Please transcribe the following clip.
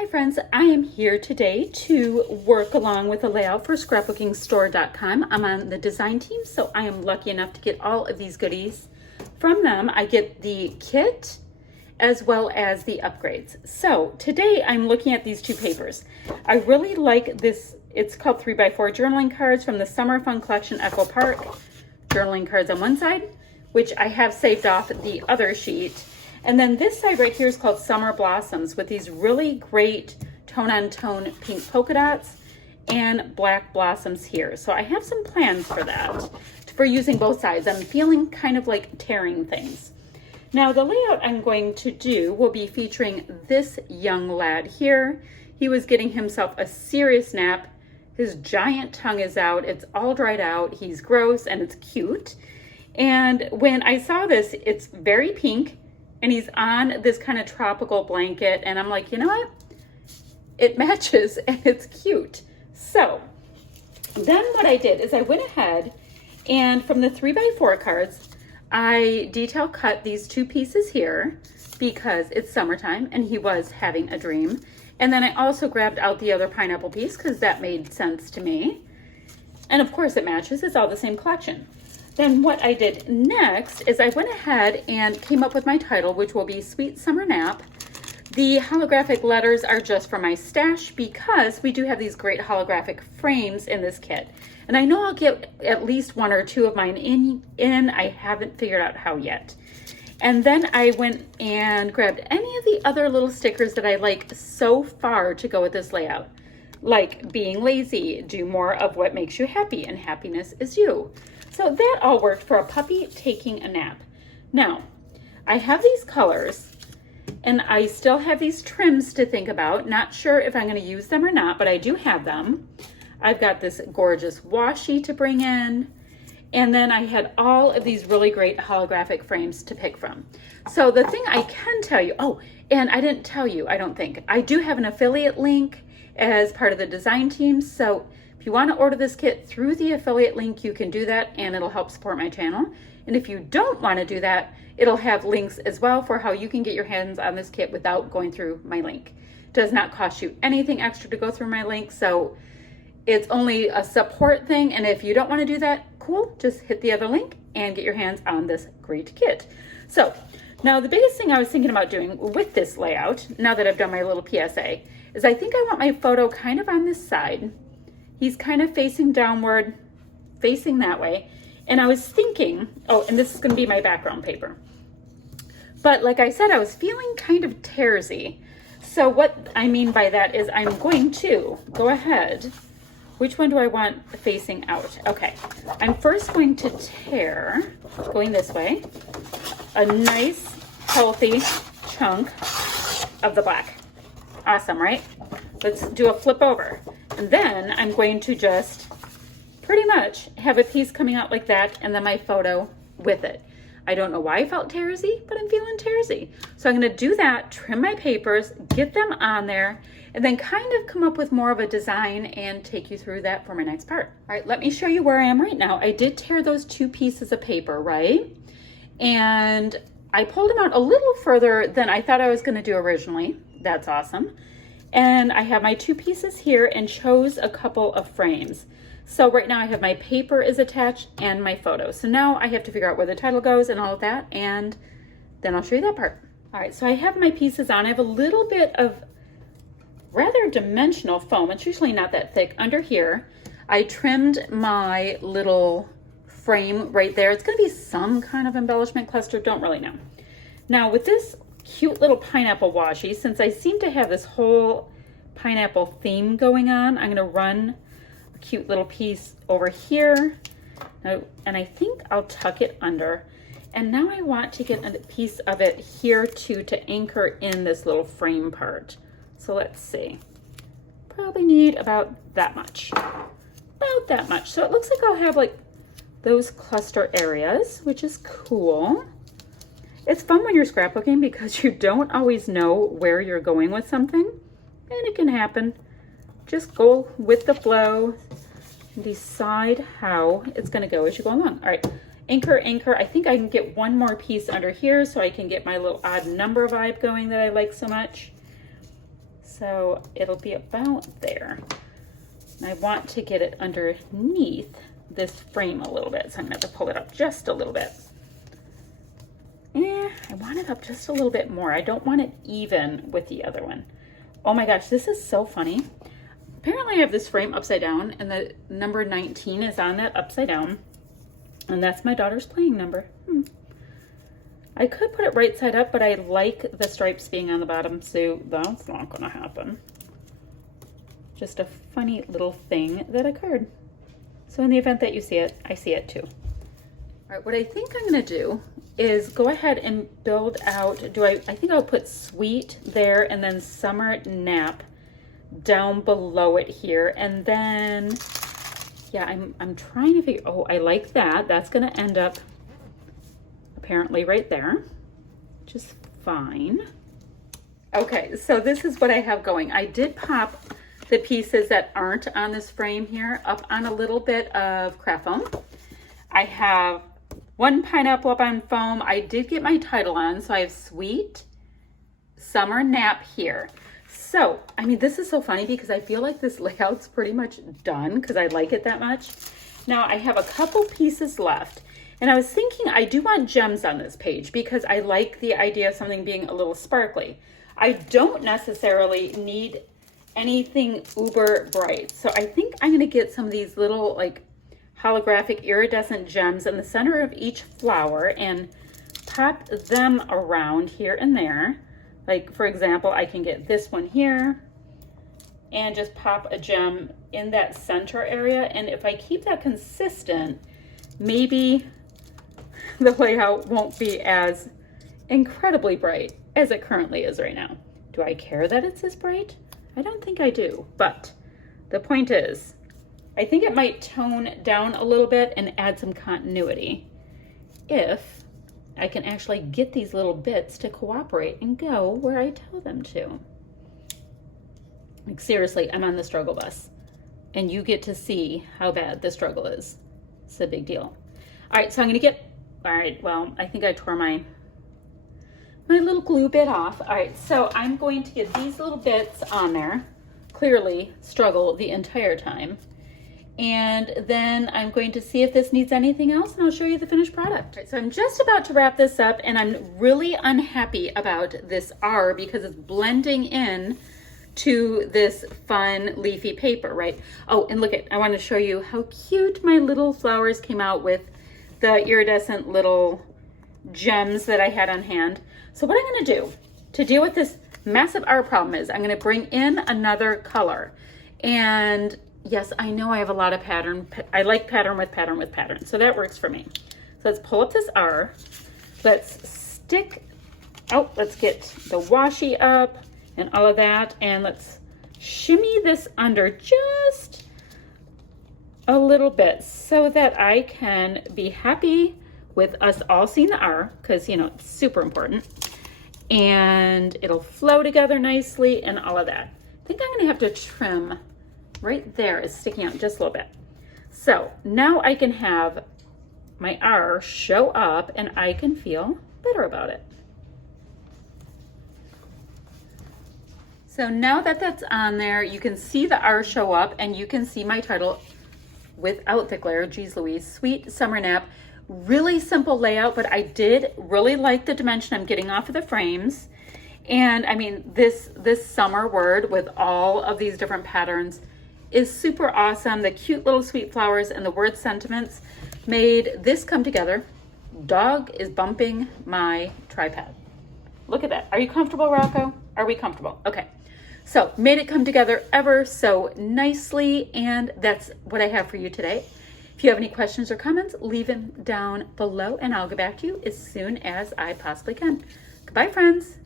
Hi friends, I am here today to work along with a layout for scrapbookingstore.com. I'm on the design team, so I am lucky enough to get all of these goodies from them. I get the kit as well as the upgrades. So today I'm looking at these two papers. I really like this. It's called 3x4 journaling cards from the Summer Fun Collection Echo Park. Journaling cards on one side, which I have saved off the other sheet. And then this side right here is called Summer Blossoms with these really great tone-on-tone pink polka dots and black blossoms here. So I have some plans for that, for using both sides. I'm feeling kind of like tearing things. Now the layout I'm going to do will be featuring this young lad here. He was getting himself a serious nap. His giant tongue is out. It's all dried out. He's gross and it's cute. And when I saw this, it's very pink. And he's on this kind of tropical blanket. And I'm like, you know what? It matches and it's cute. So then what I did is I went ahead and from the 3x4 cards, I detail cut these two pieces here because it's summertime and he was having a dream. And then I also grabbed out the other pineapple piece because that made sense to me. And of course it matches. It's all the same collection. Then what I did next is I went ahead and came up with my title, which will be Sweet Summer Nap. The holographic letters are just for my stash because we do have these great holographic frames in this kit. And I know I'll get at least one or two of mine in. I haven't figured out how yet. And then I went and grabbed any of the other little stickers that I like so far to go with this layout. Like being lazy, do more of what makes you happy, and happiness is you. So that all worked for a puppy taking a nap. Now, I have these colors and I still have these trims to think about. Not sure if I'm going to use them or not, but I do have them. I've got this gorgeous washi to bring in. And then I had all of these really great holographic frames to pick from. So the thing I can tell you, oh, and I didn't tell you, I don't think, I do have an affiliate link as part of the design team. So if you want to order this kit through the affiliate link, you can do that and it'll help support my channel. And if you don't want to do that, it'll have links as well for how you can get your hands on this kit without going through my link. It does not cost you anything extra to go through my link, so it's only a support thing. And if you don't want to do that, cool, just hit the other link and get your hands on this great kit. So now the biggest thing I was thinking about doing with this layout, now that I've done my little PSA, is I think I want my photo kind of on this side. He's kind of facing downward, facing that way. And I was thinking, oh, and this is going to be my background paper. But like I said, I was feeling kind of tearsy. So what I mean by that is I'm going to go ahead. Which one do I want facing out? Okay, I'm first going to tear, going this way, a nice, healthy chunk of the black. Awesome, right? Let's do a flip over. And then I'm going to just pretty much have a piece coming out like that and then my photo with it. I don't know why I felt tearsy, but I'm feeling tearsy. So I'm going to do that, trim my papers, get them on there, and then kind of come up with more of a design and take you through that for my next part. All right, let me show you where I am right now. I did tear those two pieces of paper, right? And I pulled them out a little further than I thought I was going to do originally. That's awesome. And I have my two pieces here and chose a couple of frames. So right now I have my paper is attached and my photo. So now I have to figure out where the title goes and all of that, and then I'll show you that part. All right, so I have my pieces on. I have a little bit of rather dimensional foam. It's usually not that thick under here. I trimmed my little frame right there. It's gonna be some kind of embellishment cluster, don't really know. Now with this cute little pineapple washi, since I seem to have this whole pineapple theme going on, I'm gonna run a cute little piece over here. Now, and I think I'll tuck it under. And now I want to get a piece of it here too to anchor in this little frame part. So let's see, probably need about that much, about that much. So it looks like I'll have like those cluster areas, which is cool. It's fun when you're scrapbooking because you don't always know where you're going with something, and it can happen. Just go with the flow and decide how it's going to go as you go along. All right, anchor, anchor. I think I can get one more piece under here so I can get my little odd number vibe going that I like so much. So it'll be about there. And I want to get it underneath this frame a little bit. So I'm gonna have to pull it up just a little bit. I want it up just a little bit more. I don't want it even with the other one. Oh my gosh, this is so funny. Apparently I have this frame upside down and the number 19 is on that upside down. And that's my daughter's playing number. I could put it right side up, but I like the stripes being on the bottom, so that's not gonna happen. Just a funny little thing that occurred. So in the event that you see it, I see it too. All right, what I think I'm gonna do is go ahead and build out, I think I'll put Sweet there and then Summer Nap down below it here. And then, yeah, I'm trying to figure, oh, I like that. That's gonna end up apparently right there, just fine. Okay, so this is what I have going. I did pop the pieces that aren't on this frame here up on a little bit of craft foam. I have one pineapple up on foam. I did get my title on, so I have Sweet Summer Nap here. So, I mean, this is so funny because I feel like this layout's pretty much done because I like it that much. Now I have a couple pieces left, and I was thinking I do want gems on this page because I like the idea of something being a little sparkly. I don't necessarily need anything uber bright. So I think I'm gonna get some of these little like holographic iridescent gems in the center of each flower and pop them around here and there. Like for example, I can get this one here and just pop a gem in that center area. And if I keep that consistent, maybe the layout won't be as incredibly bright as it currently is right now. Do I care that it's this bright? I don't think I do, but the point is, I think it might tone down a little bit and add some continuity if I can actually get these little bits to cooperate and go where I tell them to. Like seriously, I'm on the struggle bus and you get to see how bad the struggle is. It's a big deal. All right, so I'm gonna get, all right, well, I think I tore my little glue bit off. All right, so I'm going to get these little bits on there. Clearly struggle the entire time. And then I'm going to see if this needs anything else and I'll show you the finished product. All right, so I'm just about to wrap this up and I'm really unhappy about this R because it's blending in to this fun leafy paper, right? Oh, and look I want to show you how cute my little flowers came out with the iridescent little gems that I had on hand. So what I'm gonna do to deal with this massive R problem is I'm gonna bring in another color. And yes, I know I have a lot of pattern. I like pattern with pattern with pattern. So that works for me. So let's pull up this R. Let's stick, oh, let's get the washi up and all of that. And let's shimmy this under just a little bit so that I can be happy with us all seeing the R, because, you know, it's super important. And it'll flow together nicely and all of that. I think I'm gonna have to trim right there. It's sticking out just a little bit. So now I can have my R show up and I can feel better about it. So now that that's on there, you can see the R show up and you can see my title without the glare. Geez Louise, Sweet Summer Nap. Really simple layout, but I did really like the dimension I'm getting off of the frames. And I mean, this summer word with all of these different patterns is super awesome. The cute little sweet flowers and the word sentiments made this come together. Dog is bumping my tripod. Look at that. Are you comfortable, Rocco? Are we comfortable? Okay. So made it come together ever so nicely, and that's what I have for you today. If you have any questions or comments, leave them down below and I'll get back to you as soon as I possibly can. Goodbye, friends.